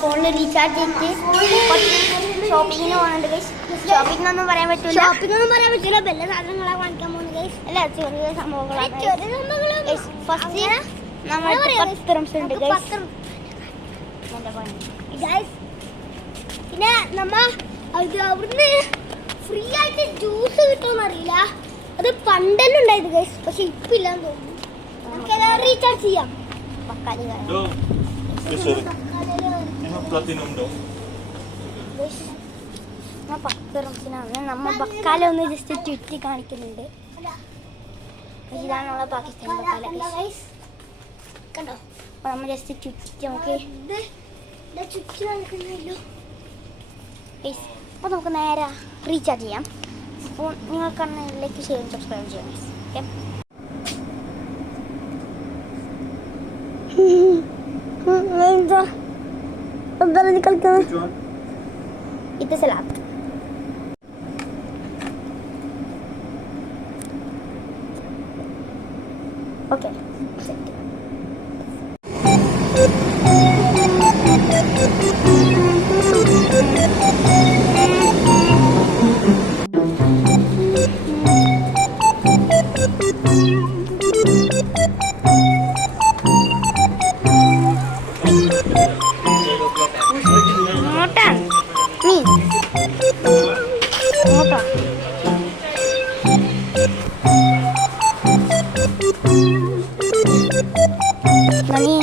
ഫോണിൽ റീചാർജ് ചെയ്തിട്ട് ഷോപ്പിങ്ങിന് പോകുന്നുണ്ട്. ഷോപ്പിംഗ് ഒന്നും പറയാൻ പറ്റില്ല, വല്ല സാധനങ്ങളെ വാങ്ങിക്കാൻ പോകുന്നത്. അല്ല, ചെറിയ സംഭവങ്ങളാണ്. ഫസ്റ്റ് നമ്മൾ 10 റംസ് ഉണ്ട്. പിന്നെ നമ്മ അവിടുന്ന് ഫ്രീ ആയിട്ട് ജ്യൂസ് കിട്ടുമെന്ന് അറിയില്ല. അത് പണ്ടെല്ലാം ഉണ്ടായത് ഗൈസ്, പക്ഷെ ഇപ്പൊ ഇല്ലാന്ന് തോന്നുന്നു. നമുക്ക് റീചാർജ് ചെയ്യാം. നമ്മ ബക്കാല ഒന്ന് ജസ്റ്റ് ചുറ്റി കാണിക്കുന്നുണ്ട്. ഇതാണുള്ള പാകിസ്ഥാൻ ബക്കാല കണ്ടോ. അപ്പൊ നമ്മ ജസ്റ്റ് ചുറ്റി നമുക്ക് ചുറ്റി കാണിക്കുന്നല്ലോ. അപ്പോൾ നമുക്ക് നേരെ റീചാർജ് ചെയ്യാം. അപ്പോൾ നിങ്ങൾക്കാണ് ലൈക്ക് ഷെയർ സബ്സ്ക്രൈബ് ചെയ്യാം. ഓക്കെ, എന്താ കളിക്കുന്നത്? ഇത് സലാത്ത്. ഓക്കെ,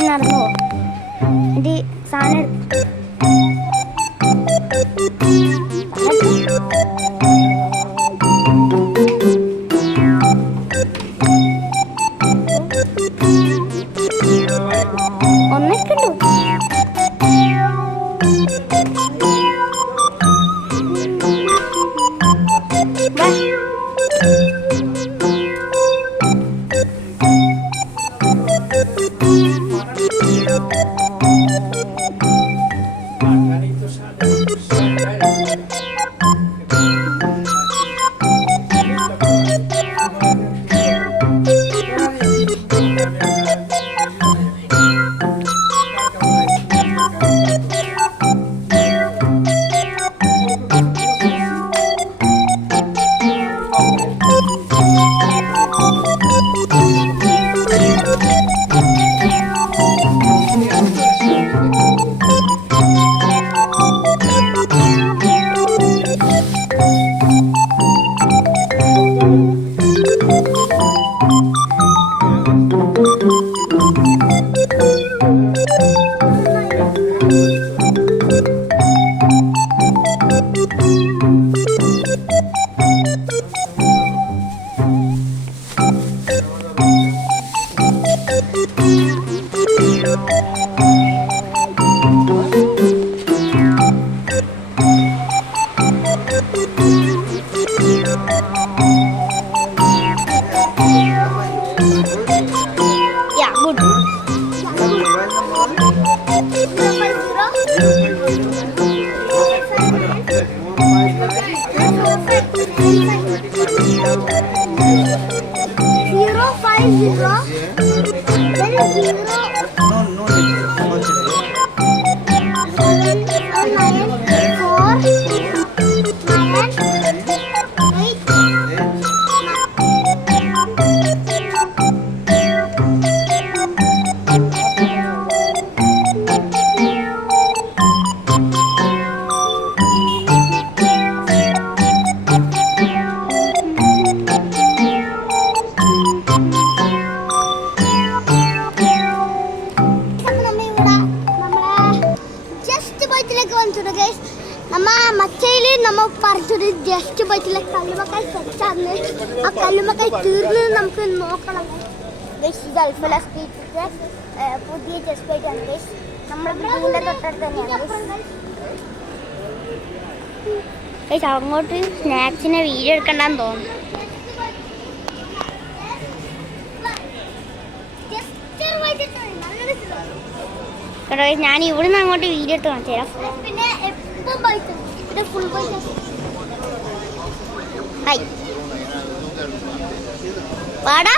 നടന്നോ എൻ്റെ സാധനം ഒന്നൊക്കെ ഉണ്ടോ? ജസ്റ്റ് പോയിട്ടുള്ള കല്ലുമക്കായി സെറ്റാണ്. ആ കല്ലുമക്കായി തീർന്ന് നമുക്ക് നോക്കണം. ഇത് അൽഫല സ്ട്രീറ്റിലെ പുതിയ ചെസ്റ്റ് പ്ലേറ്റ് ആണ് ഗൈസ്. നമ്മുടെ വീടിൻ്റെ തൊട്ടടുത്ത് തന്നെയാണ് ഗൈസ്. അങ്ങോട്ട് സ്നാക്സിനെ വീഡിയോ എടുക്കണ്ടെന്ന് തോന്നുന്നു. കേട്ടോ ഞാൻ ഇവിടുന്ന് അങ്ങോട്ട് വീഡിയോ എടുത്ത് കാണിച്ചു തരാം. പിന്നെ എപ്പം ഫുൾ ഹായ് വാടാ.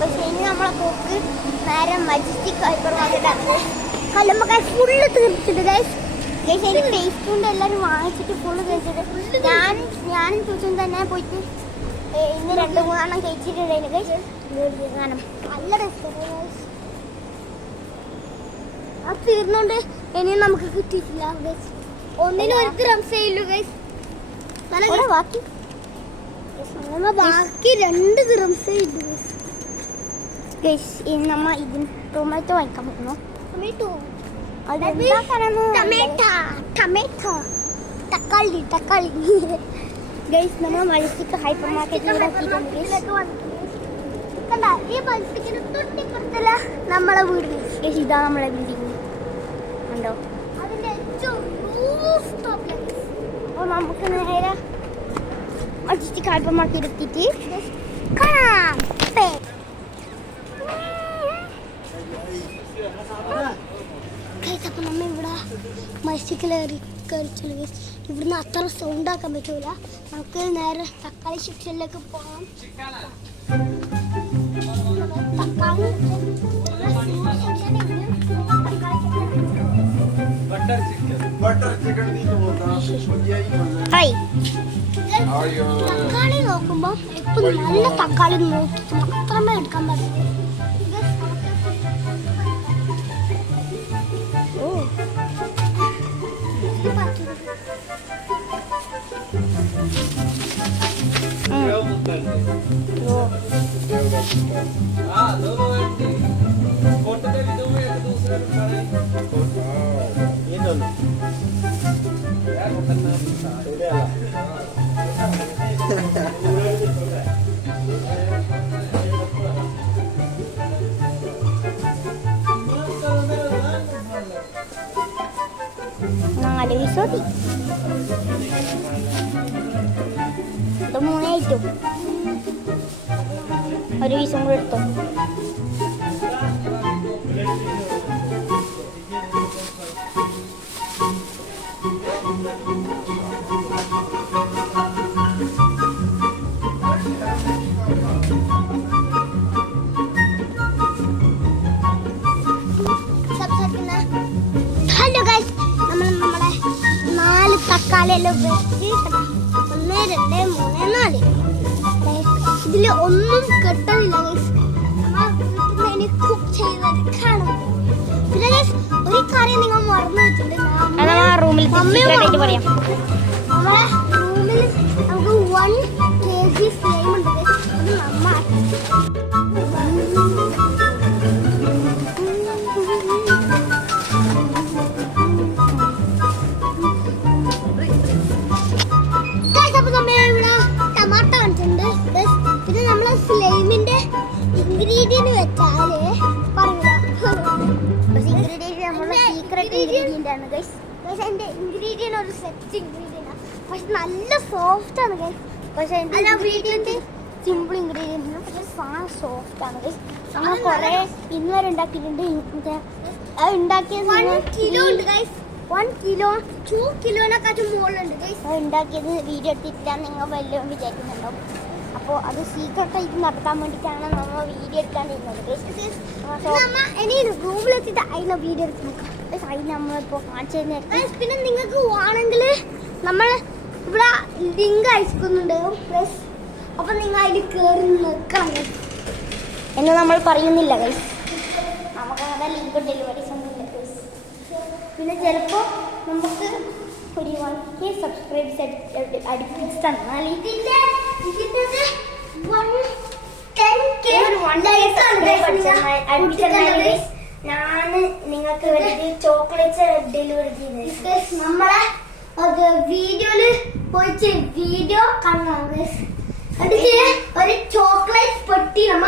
പക്ഷേ ഇനി നമ്മളെ പോക്ക് നേരെ മജസ്റ്റിക് ഹൈപ്പർ മാർക്കറ്റാണ്. കല്ലുമ്മക്കായ ഫുള്ള് തീർത്തിട്ട് ഗൈസ്. അതിന് ടേസ്റ്റ് കൊണ്ട് എല്ലാവരും വാങ്ങിച്ചിട്ട് ഫുള്ള് കഴിച്ചിട്ട് ഞാനും ചൂച്ചും തന്നെ പോയിട്ട് ഇന്ന് 2-3 കഴിച്ചിട്ടുണ്ടായിരുന്നു ഗൈസ്. നല്ല രസമാണ് ഗൈസ്. അത് തീർന്നുകൊണ്ട് ഇനിയും നമുക്ക് കിട്ടിയിട്ടില്ല ഗൈസ്. ഒന്നിനും ഒരു ദ്രംസേ ഇല്ലു ഗൈസ്. ബാക്കി 2 ദ്രംസേ ഇല്ലു ഗൈസ്. ഗൈസ് ഇനി നമ്മ ഇതിന് ടൊമാറ്റോ വാങ്ങിക്കാൻ പറ്റുന്നു. ടൊമാറ്റോ തക്കാളി ഗൈസ് നമ്മൾ മജസ്റ്റിക് ഹൈപ്പർ മാർക്കറ്റിലൂടെ ഈ മജസ്റ്റിക്കിന് തൊട്ടിപ്പുറത്തല്ല നമ്മളെ വീട് ഗൈസ്. ഇതാ നമ്മളെ ബിൽഡിങ് ഉണ്ടോ? അതിന്റെ അപ്പോൾ നമുക്ക് നേരെ മജസ്റ്റിക് ഹൈപ്പർ മാർക്കറ്റ് എത്തിയിട്ട് കാണാം. അപ്പോൾ നമ്മൾ ഇവിടെ മജസ്റ്റിക്കിൽ കയറിച്ചുള്ളൂ ഗൈസ്. ഇവിടുന്ന് അത്ര സൗണ്ട് ആക്കാൻ പറ്റൂല. നമുക്ക് നേരെ തക്കാളി സെക്ഷനിലേക്ക് പോകാം. തക്കാളി തക്കാളി നോക്കുമ്പോ എപ്പോഴും നല്ല തക്കാളി നോക്കിയിട്ട് മാത്രമേ എടുക്കാൻ പറ്റൂ. Sorry. Ito muna ito. Ada isang rito. Hello guys. തക്കാളിയെല്ലാം വെച്ച് 1, 2, 3, 4 ഇതിൽ ഒന്നും കെട്ടണില്ല ഗൈസ്. നമ്മൾ കുക്ക് ചെയ്യുന്നത് കാണും. പിന്നെ ഗൈസ് ഒരു കാര്യം നിങ്ങൾ മറന്നു വെച്ചിട്ടുണ്ട്. നമ്മളെ റൂമിൽ നമുക്ക് 1 kg സ്ലൈം ഉണ്ട് ഗൈസ്. അത് നമ്മ സ്ലൈമിന്റെ ഇൻഗ്രീഡിയന്റ് വെച്ചാല് പറയൂല. സീക്രട്ട് ഇൻഗ്രീഡിയന്റ് ആണ് ഗൈസ്. എന്റെ ഇൻഗ്രീഡിയന്റ് ഒരു സെറ്റ് ഇൻഗ്രീഡിയന്റ് ആണ്. പക്ഷെ നല്ല സോഫ്റ്റ് ആണ് ഗൈസ്. പക്ഷെ ഇൻഗ്രീഡിയന്റ് സിമ്പിൾ ഇൻഗ്രീഡിയന്റ് ആണ്. പക്ഷെ സാധനം സോഫ്റ്റ് ആണ് ഗൈസ്. നമ്മൾ കുറെ ഇന്നുവരെ ഉണ്ടാക്കിയിട്ടുണ്ട്. അത് ഉണ്ടാക്കിയത് 1 കിലോ ഉണ്ട് ഗൈസ്. 1 കിലോ 2 കിലോനെക്കാട്ടും മുകളിലുണ്ട് ഗൈസ്. അത് ഉണ്ടാക്കിയത് വീഡിയോ എടുത്തിട്ടില്ല നിങ്ങൾ വല്ലതും വിചാരിക്കുന്നുണ്ടാവും. അപ്പോൾ അത് സീക്രട്ടായിട്ട് നടത്താൻ വേണ്ടിയിട്ടാണ് നമ്മൾ വീഡിയോ എടുക്കാണ്ടിരുന്നത്. ഇനി റൂമിലെത്തിയിട്ട് അതിനെ വീഡിയോ എടുത്ത് നോക്കാം. അതിന് നമ്മളിപ്പോൾ കാണിച്ചു തരുന്ന. പിന്നെ നിങ്ങൾക്ക് വേണമെങ്കിൽ നമ്മൾ ഇവിടെ ലിങ്ക് അയക്കുന്നുണ്ട്. അപ്പം നിങ്ങൾ അതിൽ കയറി നിൽക്കണം എന്ന് നമ്മൾ പറയുന്നില്ല ഗൈസ്. നമുക്കങ്ങനെ ലിങ്ക് ഡെലിവറി ഒന്നുമില്ല ഗൈസ്. പിന്നെ ചിലപ്പോൾ നമുക്ക് ഒരു 1K സബ്സ്ക്രൈബ്സ് അടുപ്പിച്ച് തന്നാൽ ഇതിൻ്റെ 110K ഞാൻ നിങ്ങൾക്ക് വേണ്ടി ചോക്ലേറ്റ്സ് ഡെലിവറി ചെയ്യുന്നത്. നമ്മളെ വീഡിയോയില് പോയിട്ട് വീഡിയോ കാണാം. ഒരു ചോക്ലേറ്റ് പെട്ടി നമ്മ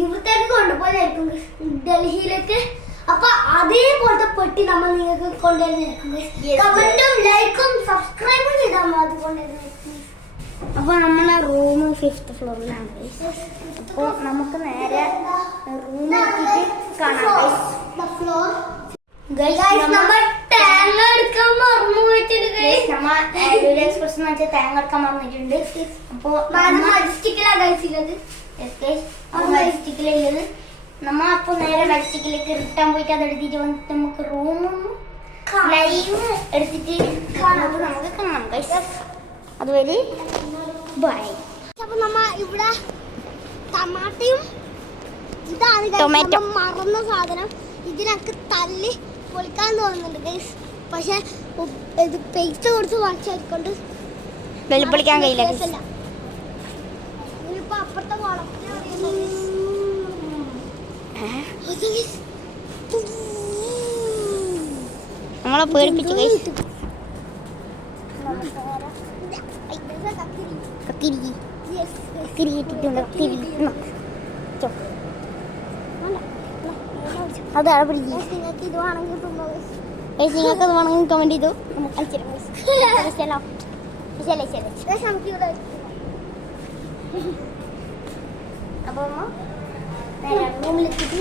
ഇവിടത്തേക്ക് കൊണ്ടുപോകാനായിരിക്കും ഡൽഹിയിലേക്ക്. അപ്പൊ അതേപോലത്തെ പെട്ടി നമ്മൾ നിങ്ങൾക്ക് കൊണ്ടുവരുന്നതായിരിക്കും. കമന്റും ലൈക്കും സബ്സ്ക്രൈബും ചെയ്താൽ മതി. അത് കൊണ്ടുവരുന്നതായിരിക്കും. അപ്പോൾ നമ്മളെ റൂം 5th ഫ്ലോറിലാണ്. അപ്പോൾ നമുക്ക് നേരെ റൂമിൽ എത്തിയിട്ട് കാണാം. തേങ്ങ എടുക്കാൻ മറന്നു പോയിട്ടുണ്ട്. തേങ്ങ എടുക്കാൻ മറന്നിട്ടുണ്ട്. അപ്പൊ മജിസ്റ്റിക്കിലുള്ളത് നമ്മ അപ്പൊ നേരെ മജിസ്റ്റിക്കിലേക്ക് റിട്ടേൺ പോയിട്ട് അത് എടുത്തിട്ട് വന്നിട്ട് നമുക്ക് റൂമും ലൈവ് എടുത്തിട്ട് നമുക്ക് കാണാം. അതുവരെ ബൈ. അപ്പൊ നമ്മ ഇവിടെ ടമാട്ടയും ഇതാണ് ടൊമാറ്റോ മറന്ന സാധനം. ഇതിനൊക്കെ തല്ലി പൊളിക്കാൻ തോന്നുന്നുണ്ട് ഗൈസ്. പക്ഷെ ഇത് പൈസ കൊടുത്ത് വാങ്ങിച്ചായിരിക്കൊണ്ട് വെളുപ്പൊളിക്കാൻ കഴിയില്ല. ഇതിനിപ്പോ അപ്പുറത്തെ നമ്മളെ പേടിപ്പിച്ചു ഗൈസ്. കത്തിരി കിട്ടിയിട്ടുണ്ട്. കത്തിരി അതാണ് നിങ്ങൾക്ക് ഇത് വേണമെങ്കിൽ നിങ്ങൾക്ക് അത് വേണമെങ്കിൽ കമന്റ് ചെയ്തു അപ്പൊ റൂമിലെത്തിട്ട്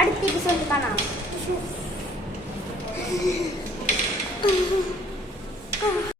അടുത്ത എപ്പിസോഡിൽ കാണാം.